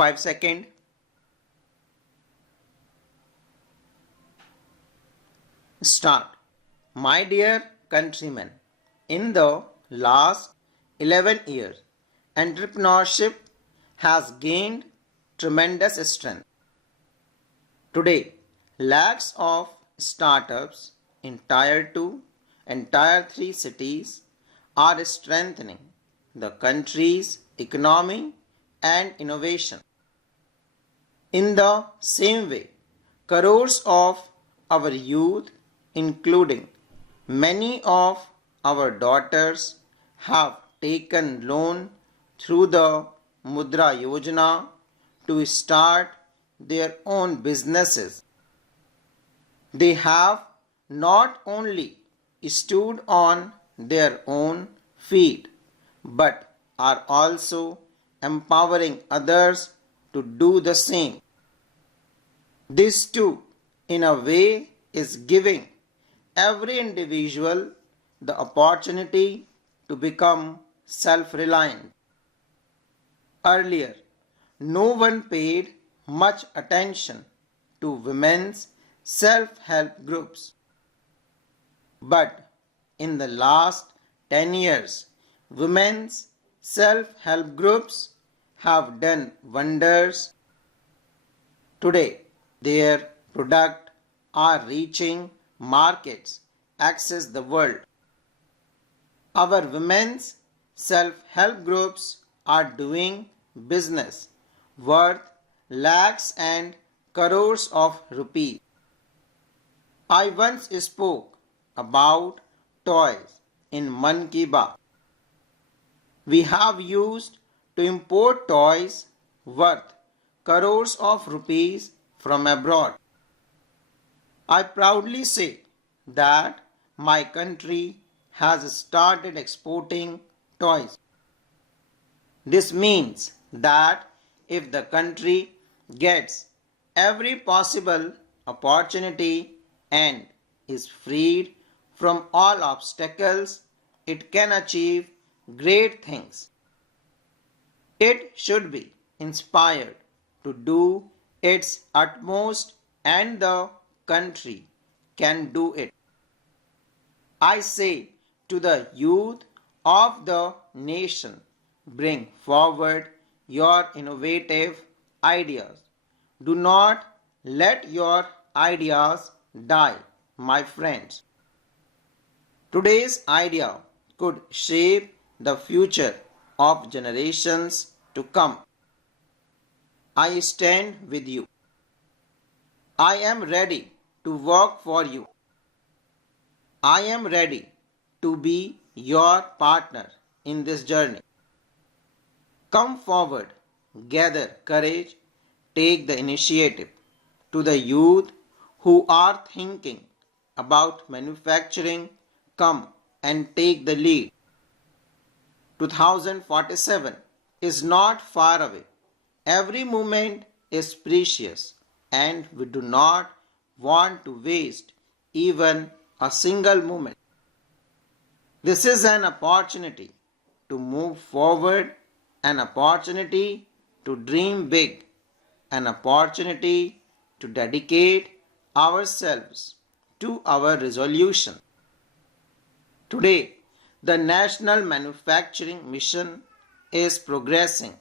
5 seconds. Start. My dear countrymen, in the last 11 years, entrepreneurship has gained tremendous strength. Today, lakhs of startups in Tier 2 and Tier 3 cities are strengthening the country's economy and innovation. In the same way, crores of our youth, including many of our daughters, have taken loan through the Mudra Yojana to start their own businesses. They have not only stood on their own feet but are also empowering others to do the same. This too, in a way, is giving every individual the opportunity to become self-reliant. Earlier, no one paid much attention to women's self-help groups. But in the last 10 years, women's self-help groups have done wonders. Today, their products are reaching markets across the world. Our women's self-help groups are doing business worth lakhs and crores of rupees. I once spoke about toys in Man Ki Baat. We have used to import toys worth crores of rupees from abroad. I proudly say that my country has started exporting toys. This means that if the country gets every possible opportunity and is freed from all obstacles, it can achieve great things. It should be inspired to do its utmost, and the country can do it. I say to the youth of the nation, bring forward your innovative ideas. Do not let your ideas die, my friends. Today's idea could shape the future of generations to come. I stand with you. I am ready to work for you. I am ready to be your partner in this journey. Come forward, gather courage, take the initiative. To the youth who are thinking about manufacturing, come and take the lead. 2047 is not far away. Every moment is precious, and we do not want to waste even a single moment. This is an opportunity to move forward, an opportunity to dream big, an opportunity to dedicate ourselves to our resolution. Today, the National Manufacturing Mission is progressing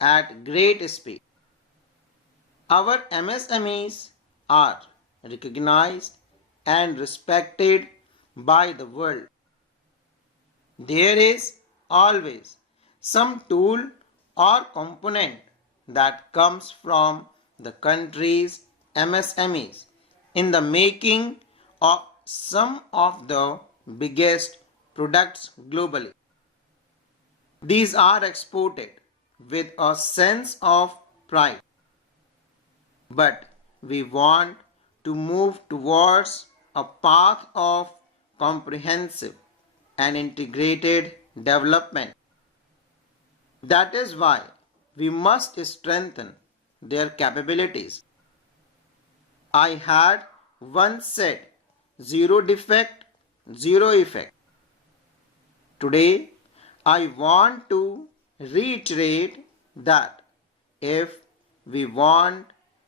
at great speed. Our MSMEs are recognized and respected by the world. There is always some tool or component that comes from the country's MSMEs in the making of some of the biggest products globally. These are exported with a sense of pride. But we want to move towards a path of comprehensive and integrated development. That is why we must strengthen their capabilities. I had once said, zero defect, zero effect. Today, I want to reiterate that if we want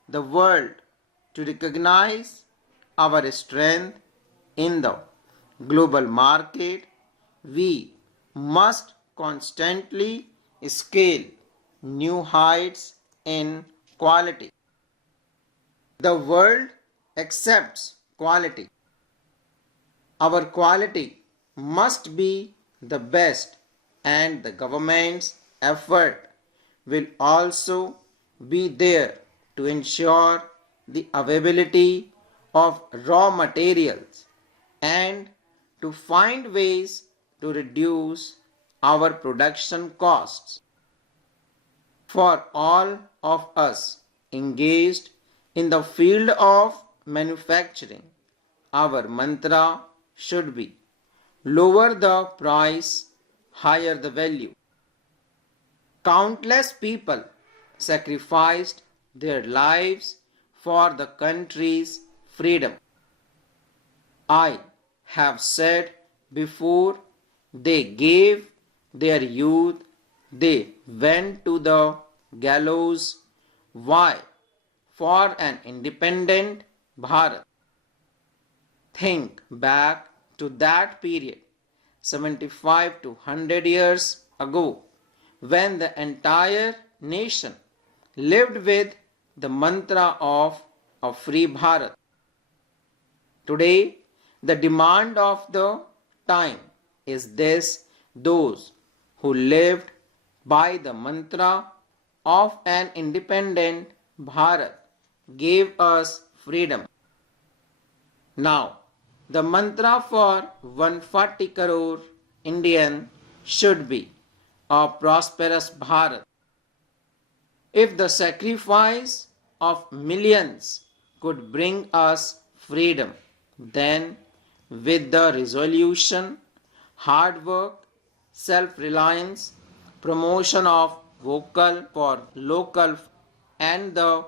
the world to recognize our strength in the global market. We must constantly scale new heights in quality. The world accepts quality. Our quality must be the best, and the government's effort will also be there to ensure the availability of raw materials and to find ways to reduce our production costs. For all of us engaged in the field of manufacturing, our mantra should be lower the price, higher the value. Countless people sacrificed their lives for the country's freedom. I have said before, they gave their youth, they went to the gallows. Why? For an independent Bharat. Think back to that period, 75 to 100 years ago, when the entire nation lived with the mantra of a free Bharat. Today, the demand of the time is this: those who lived by the mantra of an independent Bharat gave us freedom. Now, the mantra for 140 crore Indian should be a prosperous Bharat. If the sacrifice of millions could bring us freedom, then with the resolution, hard work, self-reliance, promotion of vocal for local, and the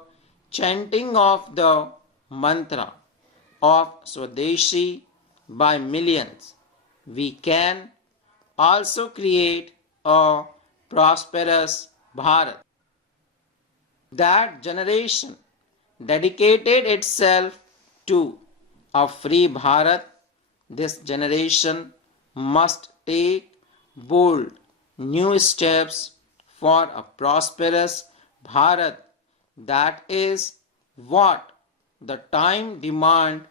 chanting of the mantra of Swadeshi by millions, we can also create a prosperous Bharat. That generation dedicated itself to a free Bharat. This generation must take bold new steps for a prosperous Bharat. That is what the time demands.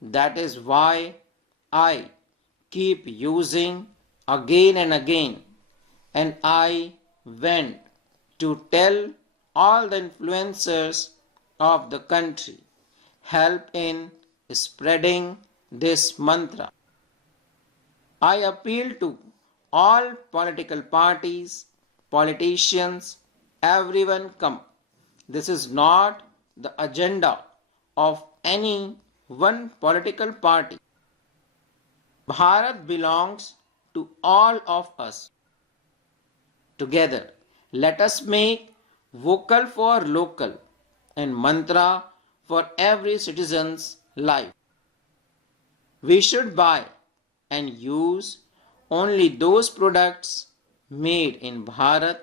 That is why I keep using again and again, and I went to tell all the influencers of the country, help in spreading this mantra. I appeal to all political parties, politicians, everyone come. This is not the agenda of any one political party. Bharat belongs to all of us. Together, let us make vocal for local and mantra for every citizen's life. We should buy and use only those products made in Bharat,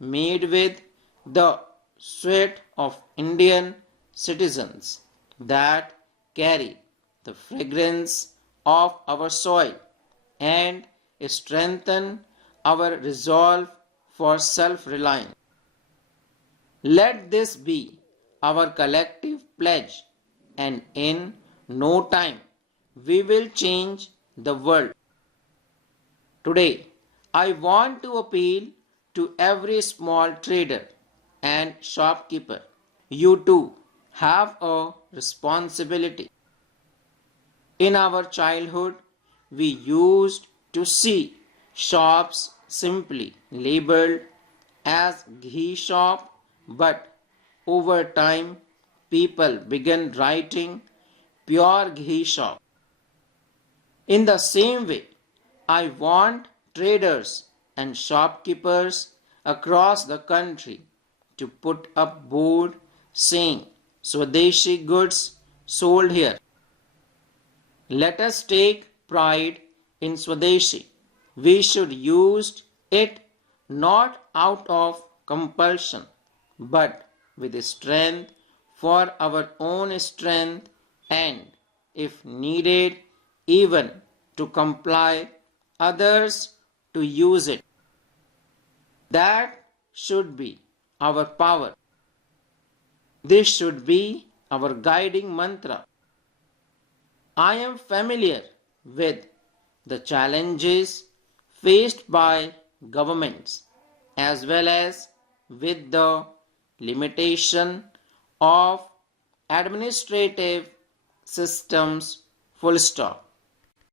made with the sweat of Indian citizens, that carry the fragrance of our soil and strengthen our resolve for self-reliance. Let this be our collective pledge, and in no time we will change the world. Today, I want to appeal to every small trader and shopkeeper. You too have a responsibility. In our childhood, we used to see shops simply labeled as ghee shop, but over time people began writing pure ghee shop. In the same way, I want traders and shopkeepers across the country to put up board saying Swadeshi goods sold here. Let us take pride in Swadeshi. We should use it not out of compulsion, but with strength for our own strength and, if needed, even to comply others to use it. That should be our power. This should be our guiding mantra. I am familiar with the challenges faced by governments as well as with the limitation of administrative systems, full stop.